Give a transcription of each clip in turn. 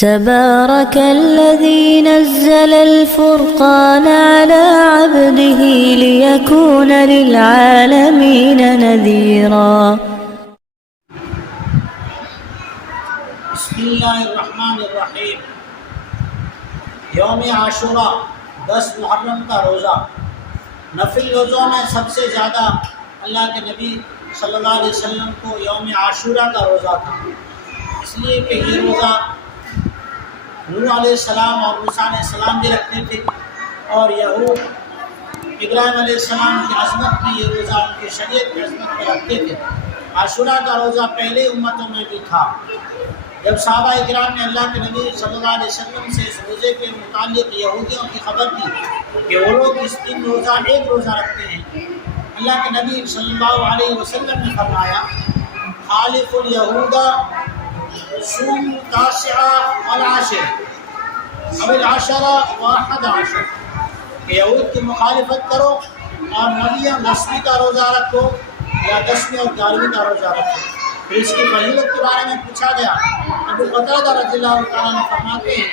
تبارك الذي نزل الفرقان على عبده ليكون للعالمين نذيرا. بسم اللہ الرحمن الرحیم۔ یوم عاشورہ 10 محرم کا روزہ نفل روزوں میں سب سے زیادہ اللہ کے نبی صلی اللہ علیہ وسلم کو یوم عاشورہ کا روزہ تھا، اس لیے کہ یہ روزہ نوح علیہ السلام اور موسیٰ علیہ السلام بھی رکھتے تھے، اور یہود ابراہیم علیہ السلام کی عظمت میں یہ روزہ ان کی شریعت کی عظمت میں رکھتے تھے۔ عاشورہ کا روزہ پہلے امتوں میں بھی تھا۔ جب صحابہ اکرام نے اللہ کے نبی صلی اللہ علیہ وسلم سے اس روزے کے متعلق یہودیوں کی خبر دی کہ وہ لوگ اس دن روزہ ایک روزہ رکھتے ہیں، اللہ کے نبی صلی اللہ علیہ وسلم نے فرمایا خالف الیہود صوم التاسع والعاشر او العشر واحد عشر، کہ یہود کی مخالفت کرو اور نبی 10ویں کا روزہ رکھو یا 10ویں اور 11ویں کا روزہ رکھو۔ پھر اس کی فضیلت کے بارے میں پوچھا گیا۔ ابو قتادہ رضی اللہ تعالیٰ نے فرماتے ہیں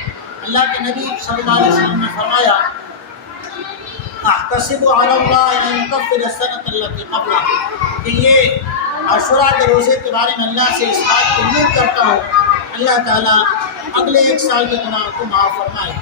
اللہ کے نبی صلی اللہ علیہ وسلم نے فرمایا احتسب علی اللہ ان یکفر السنۃ التي قبلہ، کہ یہ عاشورہ کے روزے کے بارے میں اللہ سے اس بات کی امید کرتا ہوں اللہ تعالیٰ اگلے ایک سال کے گناہ کو معاف فرمائے۔